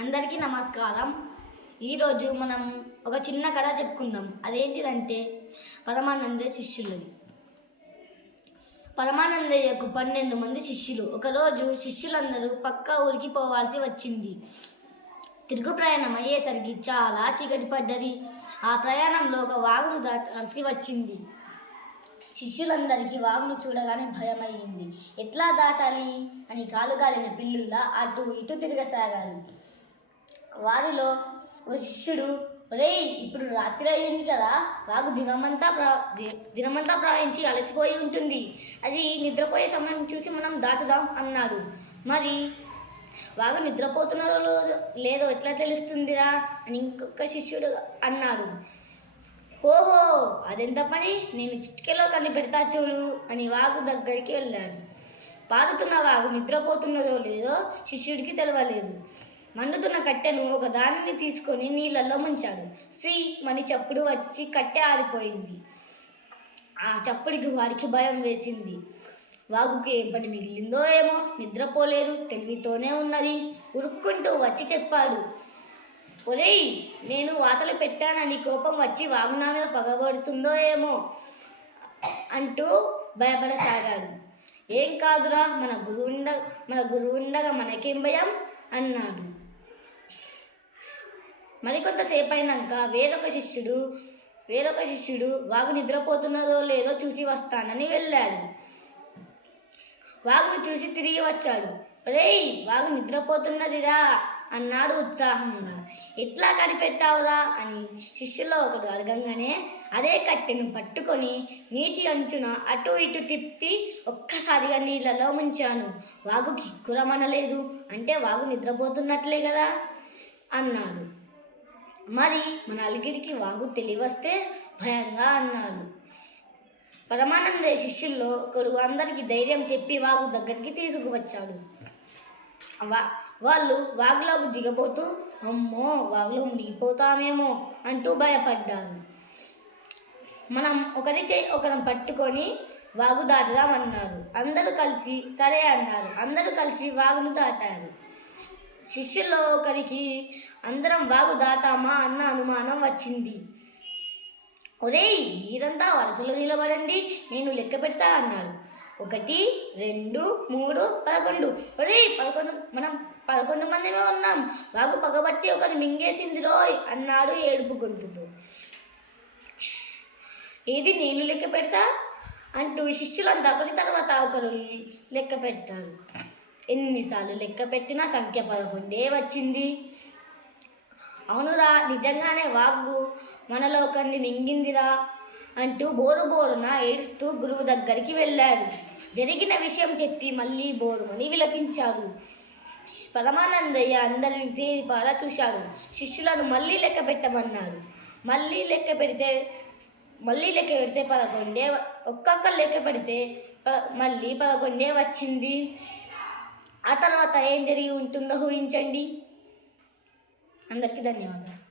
అందరికీ నమస్కారం. ఈరోజు మనం ఒక చిన్న కథ చెప్పుకుందాం. అదేంటిదంటే పరమానందయ్య శిష్యులది. పరమానందయ్యకు 12 మంది శిష్యులు. ఒకరోజు శిష్యులందరూ పక్క ఊరికి పోవాల్సి వచ్చింది. తిరుగు ప్రయాణం అయ్యేసరికి చాలా చీకటి పడ్డది. ఆ ప్రయాణంలో ఒక వాగును దాటాల్సి వచ్చింది. శిష్యులందరికీ వాగును చూడగానే భయమయ్యింది. ఎట్లా దాటాలి అని కాలుగాలిన పిల్లుల్లా అటు ఇటు తిరగసాగారు. వారిలో ఒక శిష్యుడు, ఒరేయ్, ఇప్పుడు రాత్రి అయ్యింది కదా, వాగు దినమంతా ప్రవహించి అలసిపోయి ఉంటుంది. అది నిద్రపోయే సమయం చూసి మనం దాటుదాం అన్నాడు. మరి వాగు నిద్రపోతున్నదో లేదో ఎట్లా తెలుస్తుందిరా అని ఇంకొక శిష్యుడు అన్నాడు. ఓహో, అదెంత పని, నేను చిటికెలో కనిపెడతా చూడు అని వాగు దగ్గరికి వెళ్ళాడు. పారుతున్న వాగు నిద్రపోతున్నదో లేదో శిష్యుడికి తెలవలేదు. మండుతున్న కట్టెను ఒక దానిని తీసుకొని నీళ్ళల్లో ముంచాడు. మని చప్పుడు వచ్చి కట్టె ఆరిపోయింది. ఆ చప్పుడికి వారికి భయం వేసింది. వాగుకి ఏం పని మిగిలిందో ఏమో, నిద్రపోలేదు, తెలివితోనే ఉన్నది. ఉరుక్కుంటూ వచ్చి చెప్పాడు, ఒరేయ్, నేను వాతలు పెట్టానని కోపం వచ్చి వాగు నా మీద పగబడుతుందో ఏమో అంటూ భయపడసాగాడు. ఏం కాదురా, మన గురువు ఉండగా మనకేం భయం అన్నాడు. మరికొంతసేపు అయినాక వేరొక శిష్యుడు వాగు నిద్రపోతున్నదో లేదో చూసి వస్తానని వెళ్ళాడు. వాగును చూసి తిరిగి వచ్చాడు. రేయ్, వాగు నిద్రపోతున్నదిరా అన్నాడు ఉత్సాహంగా. ఎట్లా కనిపెట్టావురా అని శిష్యుల్లో ఒకడు అడగంగానే అదే కట్టెను పట్టుకొని నీటి అంచున అటు ఇటు తిప్పి ఒక్కసారిగా నీళ్ళలో ముంచాను. వాగు కిక్కురమనలేదు, అంటే వాగు నిద్రపోతున్నట్లే కదా అన్నాడు. మరి మన అలిగిడికి వాగు తెలివస్తే భయంగా అన్నాడు. పరమానందయ్య శిష్యుల్లో ఒకడు అందరికీ ధైర్యం చెప్పి వాగు దగ్గరికి తీసుకువచ్చాడు. వాళ్ళు వాగులోకి దిగబోతూ అమ్మో, వాగులో మునిగిపోతామేమో అంటూ భయపడ్డారు. మనం ఒకరం పట్టుకొని వాగు దాటుదామన్నారు. అందరూ కలిసి సరే అన్నారు. అందరూ కలిసి వాగును దాటారు. శిష్యుల్లో ఒకరికి అందరం వాగు దాటామా అన్న అనుమానం వచ్చింది. ఒరేయ్, మీరంతా వరుసలో నిలబడండి, నేను లెక్క పెడతా అన్నాడు. 1, 2, 3, 11. ఒరేయ్, 11, మనం 11 మందిమే ఉన్నాం, వాగు పగబట్టి ఒకరు మింగేసింది రోయ్ అన్నాడు ఏడుపు గొంతుతో. ఏది, నేను లెక్క పెడతా అంటూ శిష్యులంతా ఒకరి తర్వాత ఒకరు లెక్క పెట్టారు. ఎన్నిసార్లు లెక్క పెట్టినా సంఖ్య 11 వచ్చింది. అవునురా, నిజంగానే వాగు మనలో ఒకరిని మింగిందిరా అంటూ బోరున ఏడుస్తూ గురువు దగ్గరికి వెళ్ళారు. జరిగిన విషయం చెప్పి మళ్ళీ బోరుమని విలపించారు. పరమానందయ్య అందరిని తేరిపారా చూశాడు. శిష్యులను మళ్ళీ లెక్క పెట్టమన్నాడు. మళ్ళీ లెక్క పెడితే 11. ఒక్కొక్కరు లెక్క పెడితే మళ్ళీ 11 వచ్చింది. ఆ తర్వాత ఏం జరిగి ఉంటుందో ఊహించండి. అందరికీ ధన్యవాదాలు.